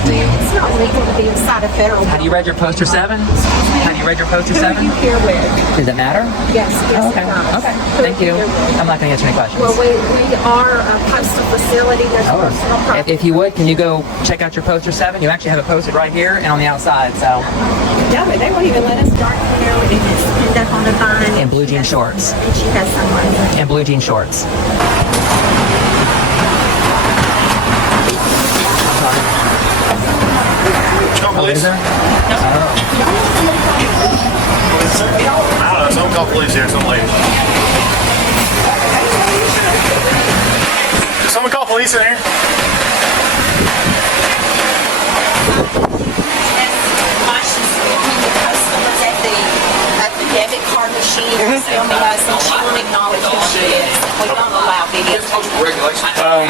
penalty. It's not legal to be inside a federal. Have you read your poster 7? Have you read your poster 7? Who are you here with? Does it matter? Yes, yes, Okay. it does. Okay. Who Thank are you. here with? I'm not going to answer any questions. Well, we are a postal facility. There's personal property. If you would, can you go check out your poster 7? You actually have it posted right here and on the outside. So, No, but they won't even let us dark hair and end up on the vine. in blue jean shorts. And she has someone. In blue jean shorts. Police? Is there? I don't know. Someone call police here. Some lady. Someone call police in here. At the debit card machine, filming us, and she won't acknowledge who she is. We don't allow videos.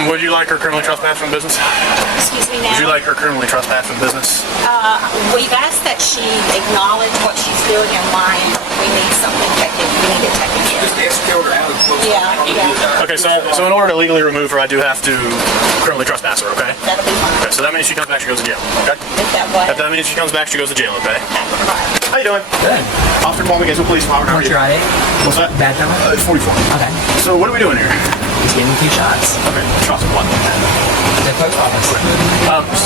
Would you like her criminally trespass from business? Excuse me now. Would you like her criminally trespass from business? We've asked that she acknowledge what she's doing and why, and we need something taken. We need it taken care of. Yeah. Okay, so in order to legally remove her, I do have to criminally trespass her, okay? That'll be fine. Okay, so that means she comes back, she goes to jail, okay? If that way. If that means she comes back, she goes to jail, okay? Right. How you doing? Good. Officer Palmer, Gainesville Police Department. How are What's you? your ID? What's that? Badge number? It's 44. Okay. So what are we doing here? Just giving you 2 shots. Okay, shots of what? The post office.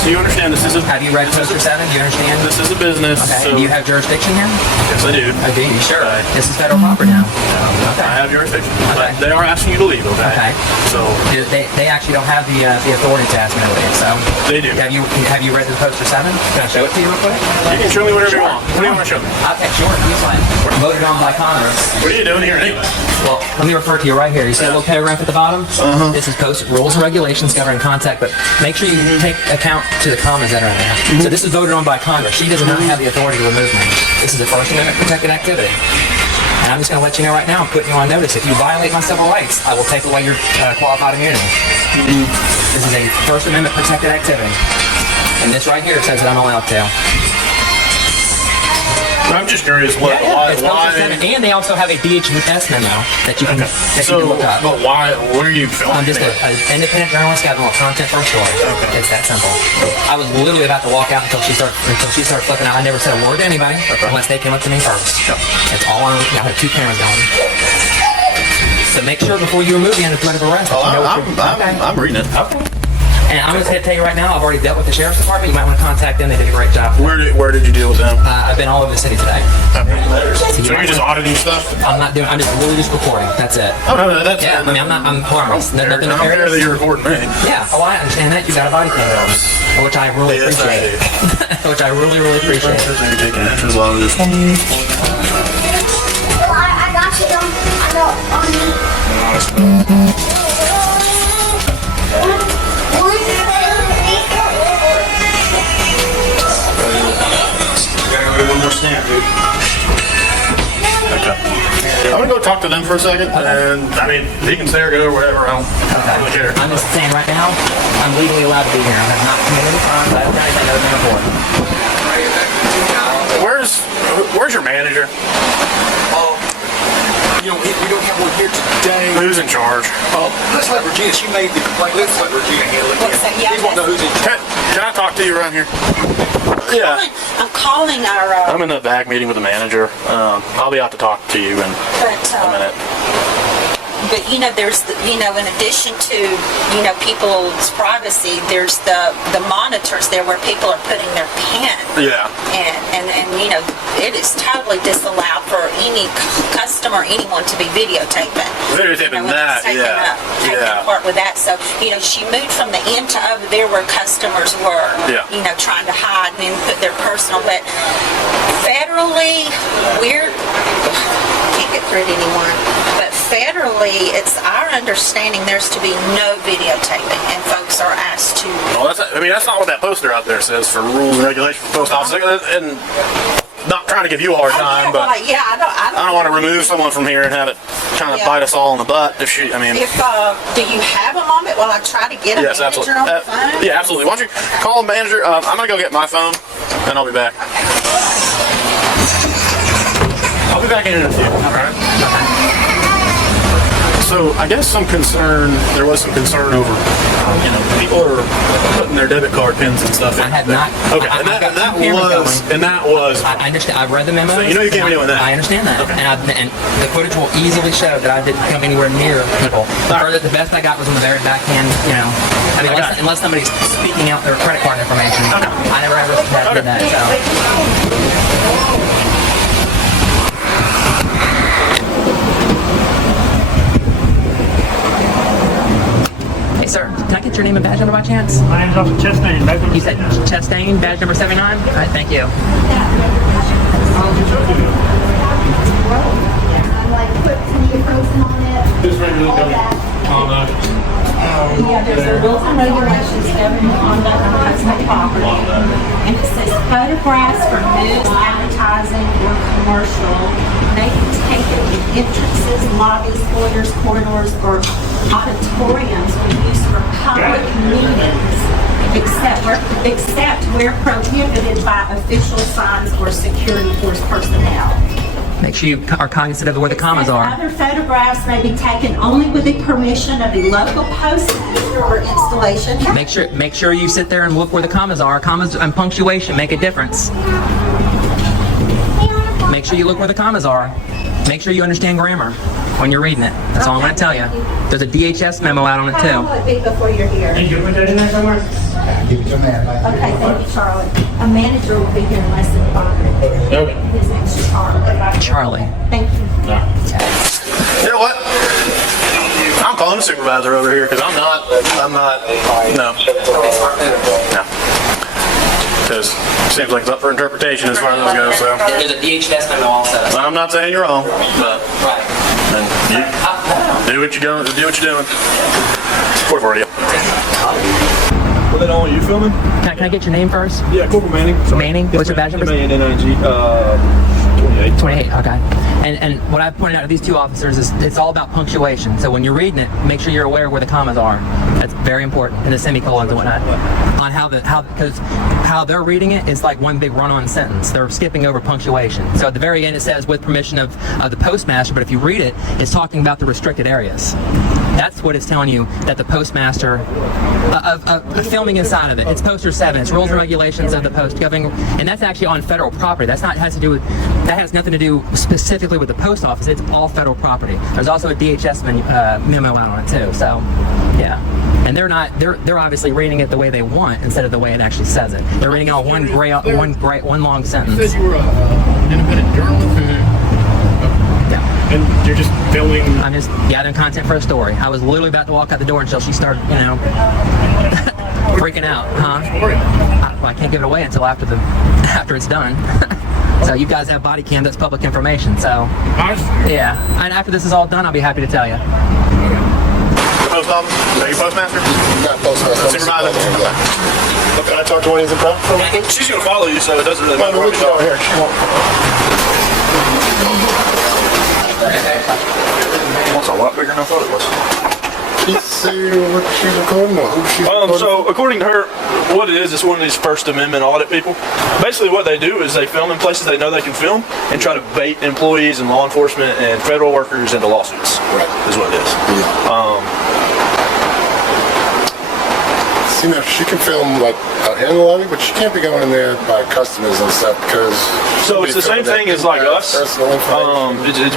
So you understand this is a Have you read poster 7? Do you understand? this is a business. Okay. So Do you have jurisdiction here? yes, I do. I do. You sure? This is federal property now. I Okay. have jurisdiction. Okay. But they are asking you to leave, okay? Okay. So They actually don't have the authority to ask me to leave. So they do. have you read the poster 7? Can I show it to you real quick? You can show me whatever you want. What do you want to show me? Okay, sure. Use mine. Voted on by Congress. What are you doing here anyway? Well, let me refer to you right here. You see that little paragraph at the bottom? This is posted rules and regulations governing contact, but make sure you take account to the commas that are in there. So this is voted on by Congress. She does not have the authority to remove me. This is a First Amendment protected activity. And I'm just going to let you know right now, I'm putting you on notice. If you violate my civil rights, I will take away your qualified immunity. This is a First Amendment protected activity. And this right here says that I'm allowed to. I'm just curious why. It's posted 7, and they also have a DHS memo that you can, that you can look up. But why? Where are you filming? I'm just an independent journalist, got more content for a story. Okay. It's that simple. I was literally about to walk out until she started flipping out. I never said a word to anybody unless they came up to me first. It's all on. I have 2 cameras going. So make sure before you remove me under threat of arrest. that you know what you're- I'm reading it. Okay. And I'm just going to tell you right now, I've already dealt with the sheriff's department. You might want to contact them. They did a great job. Where did you deal with them? I've been all over the city today. So you're just auditing stuff? I'm not doing. I'm just really just recording. That's it. Oh no, that's Yeah. I mean, I'm harmless. Nothing I don't care nefarious. that you're recording me. Yeah, oh, I understand that. You got a body camera on, which I really Yes, I appreciate. Which I really, really appreciate. Maybe taking pictures while this. I got you. I know. One more stamp, dude. Okay. I'm gonna go talk to them for a second, and I mean, he can stay or go or whatever. I don't care. I'm just saying right now, I'm legally allowed to be here. I have not committed any crimes. I haven't done anything other than report. Where's your manager? You know, we don't have one here today. Who's in charge? Let's let Regina, she made the complaint. Let's let Regina handle it. Yeah, He won't know who's in charge. Can I talk to you around here? Yeah. I'm calling our. I'm in the back meeting with the manager. I'll be out to talk to you in a minute. But you know, there's in addition to people's privacy, there's the monitors there where people are putting their pen. Yeah. And it is totally disallowed for any customer, anyone to be videotaping. Videotaping when that, it's taking yeah. part with that. So she moved from the end to over there where customers were. Yeah. Trying to hide and then put their personal. But federally, can't get through it anymore. But federally, it's our understanding there's to be no videotaping, and folks are asked to. Well, that's not what that poster out there says for rules and regulations for post office. And not trying to give you a hard time, but I I don't want to remove someone from here and have it kind of bite us all in the butt. If do you have a moment while I try to get a yes, manager absolutely. on the phone? Yeah, absolutely. Why don't you call a manager? I'm gonna go get my phone, and I'll be back. I'll be back in a few. All right. So I guess there was some concern over people are putting their debit card pins and stuff in. I have not. Okay, I've got and that two cameras was, going. and that was. I understand. I've read the memo. So you know you can't be doing that. I understand that. Okay. And the footage will easily show that I didn't come anywhere near people. The best I got was on the very backhand, I mean, unless somebody's speaking out their credit card information. Okay. I never ever had that, so. Hey, sir, can I get your name and badge number by chance? My name's Officer Chastain. You said Chastain, badge number 79? All right, thank you. Like put some frozen on it. All that. Yeah, there's a rules and regulations governing conduct on personal property. And it says photographs for news, advertising, or commercial may be taken in entrances, lobbies, foyers, corridors, or auditoriums for use for public meetings, except where prohibited by official signs or security force personnel. Make sure you are cognizant of where the commas are. Other photographs may be taken only with the permission of the local postmaster or installation. Make sure you sit there and look where the commas are. Commas and punctuation make a difference. Make sure you look where the commas are. Make sure you understand grammar when you're reading it. That's all I'm going to tell you. There's a DHS memo out on it How long too. will it be before you're here? Did you put that in there somewhere? Okay, thank you, Charlotte. A manager will be here in less than 5 minutes. Okay. His name's Charlotte. Charlie. Thank you. You know what? I'm calling the supervisor over here because I'm not, no. Because it seems like it's up for interpretation as far as this goes, so. There's a DHS memo also. I'm not saying you're wrong, but Right. you do what you're doing. Report for you. Well, then, are you filming? Can I get your name first? Yeah, Corporal Manning. Manning? What's your badge number? M-A-N-N-I-G, 28. 28, okay. And what I've pointed out to these two officers is it's all about punctuation. So when you're reading it, make sure you're aware of where the commas are. That's very important, and the semicolons and whatnot. On because how they're reading it is like one big run-on sentence. They're skipping over punctuation. So at the very end it says with permission of the postmaster, but if you read it, it's talking about the restricted areas. That's what it's telling you that the postmaster filming inside of it. It's poster 7. It's rules and regulations of the post governing, and that's actually on federal property. That has nothing to do specifically with the post office. It's all federal property. There's also a DHS memo out on it too. So, yeah. And they're obviously reading it the way they want instead of the way it actually says it. They're reading all one long sentence. You said you were an independent journalist? Yeah. And you're just filming? I'm just gathering content for a story. I was literally about to walk out the door until she started, freaking out, huh? I can't give it away until after it's done. So you guys have body cam, that's public information, so. Yeah. And after this is all done, I'll be happy to tell you. Post office? Is that your postmaster? Not postmaster. Supervisor? Can I talk to one of these in front? She's going to follow you, so it doesn't really Well, matter. we can go here. She won't. That's a lot bigger than I thought it was. She see what she's recording or who she's recording? So according to her, what it is, it's one of these First Amendment audit people. Basically what they do is they film in places they know they can film and try to bait employees and law enforcement and federal workers into lawsuits. Right. Is what it is. Yeah. You know, she can film like out here in the lobby, but she can't be going in there by customers and stuff because. So it's the same thing as like us. Personal information.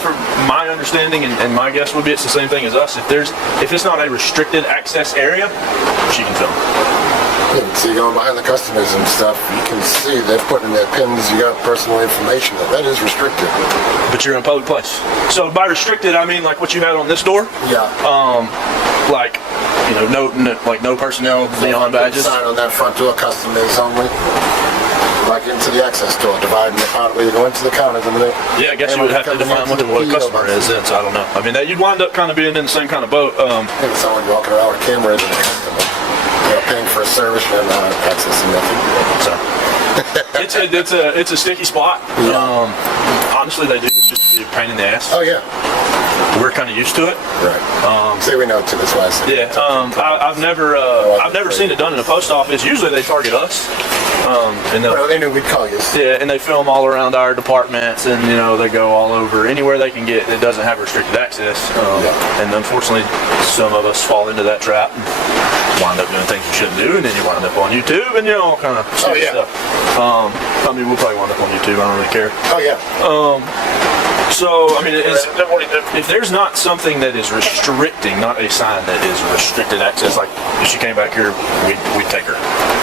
From my understanding and my guess would be it's the same thing as us. If it's not a restricted access area, she can film. Yeah, so you're going behind the customers and stuff. You can see they're putting their pins. You got personal information. That is restricted. But you're in a public place. So by restricted, I mean like what you had on this door. Yeah. Like, no personnel, neon badges. Sign on that front door, customers only. Like into the access door, dividing it out where you go into the counters and then. Yeah, I guess you would have to define what a customer is then, so I don't know. I mean, you'd wind up kind of being in the same kind of boat. I think it's someone walking around with a camera isn't a customer. They're paying for a service and not accessing nothing. So it's a sticky spot. Honestly, they do this just to be a pain in the ass. Oh yeah. We're kind of used to it. Right. Say we know too. That's why I said. Yeah. I've never seen it done in a post office. Usually they target us. And they knew we'd call you. Yeah, and they film all around our departments, and they go all over anywhere they can get that doesn't have restricted access. And unfortunately, some of us fall into that trap. wind up doing things you shouldn't do, and then you wind up on YouTube, and all kind of yeah. stuff. I mean, we'll probably wind up on YouTube. I don't really care. Oh yeah. So, I mean, if there's not something that is restricting, not a sign that is restricted access, like if she came back here, we'd take her.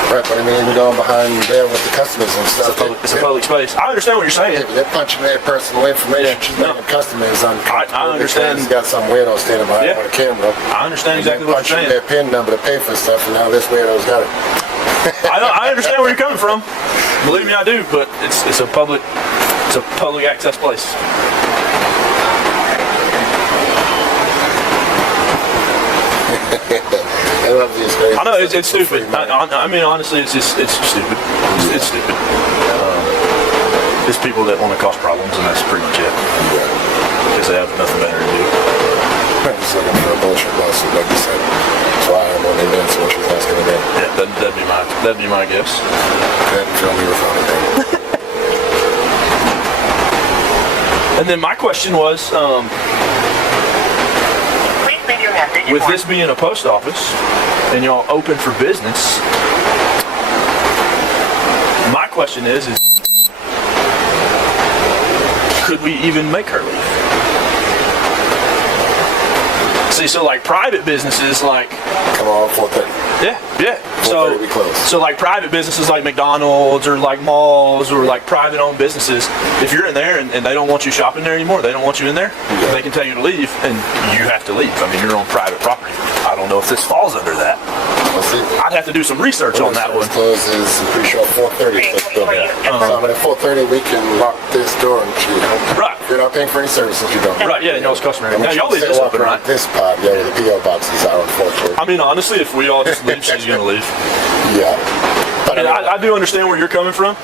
Right, but I mean, we're going behind there with the customers and stuff. It's a public space. I understand what you're saying. They're punching their personal information. Yeah, She's no. making customers uncomfortable. I understand. He's got some weirdo standing behind Yeah. with a camera. I understand exactly what you're Punching saying. their PIN number to pay for stuff, and now this weirdo's got it. I understand where you're coming from. Believe me, I do. But it's a public access place. I love these guys. I know it's stupid. I mean, honestly, it's stupid. It's stupid. It's people that want to cause problems, and that's pretty much it. Because they have nothing better to do. I'm just looking for a bullshit lawsuit, like you said. That's why I'm only dancing when she's asking again. Yeah, that'd be my guess. Couldn't fill me with anything. And then my question was, with this being a post office and y'all open for business, my question is could we even make her leave? See, so like private businesses, like Come on, 4:30. yeah. 4:30 we close. So like private businesses like McDonald's or like malls or like private owned businesses, if you're in there and they don't want you shopping there anymore, they don't want you in there, they can tell you to leave and you have to leave. I mean, you're on private property. I don't know if this falls under that. Let's see. I'd have to do some research on that one. Closes, I'm pretty sure 4:30. So at 4:30 we can lock this door and she. Right. You're not paying for any services you don't. Right, yeah, it's customary. I mean, Now, y'all leave say this walk open, around right? This pod, yeah, where the PO boxes are on 4:30. I mean, honestly, if we all just leave, she's going to leave. Yeah. But And I do understand where you're coming from,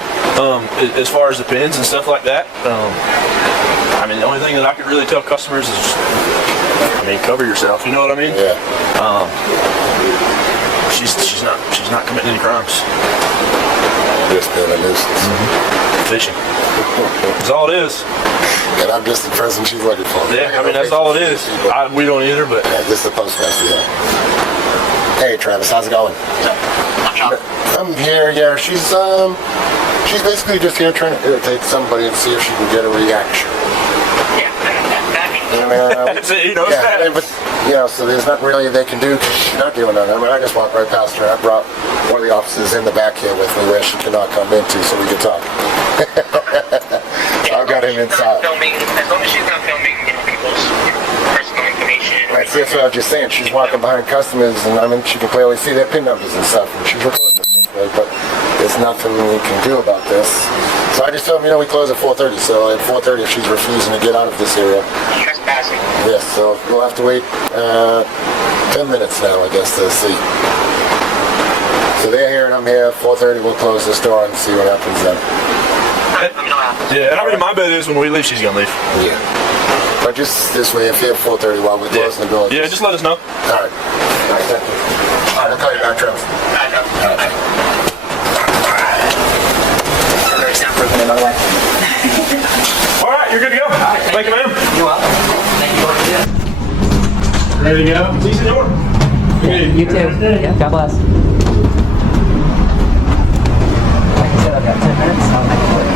as far as the pins and stuff like that. I mean, the only thing that I could really tell customers is, I mean, cover yourself. You know what I mean? yeah. She's not committing any crimes. Just been a nuisance. Fishing. That's all it is. And I'm just the person she's looking for. Yeah, I mean, that's all it is. We don't either, but Yeah, this is the postmaster. Yeah. Hey, Travis, how's it going? I'm here. Yeah, she's basically just here trying to irritate somebody and see if she can get a reaction. he knows that. But so there's nothing really they can do because she's not doing nothing. I mean, I just walked right past her. I brought one of the officers in the back here with me where she cannot come into so we can talk. I've got him inside. As long as she's not filming people's personal information. Right, see, that's what I was just saying. She's walking behind customers, and I mean, she can clearly see their PIN numbers and stuff, and she's recording it this way, but there's nothing we can do about this. So I just told them, we close at 4:30, so at 4:30 if she's refusing to get out of this area. Trespassing. Yes, so we'll have to wait 10 minutes now, I guess, to see. So they're here and I'm here, 4:30 we'll close this door and see what happens then. Yeah, and I mean, my bet is when we leave, she's gonna leave. Yeah. But just this way, if you have 4:30 while we're closing the door. Yeah, just let us know. Alright. Alright, thank you. Alright, we'll call you back, Travis. All right, you're good to go. Thank you, ma'am. You're welcome. Thank you for what you did. Ready to go? Easy door. You too. Yeah, God bless. Like I said, I've got 10 minutes. I'll make it quick.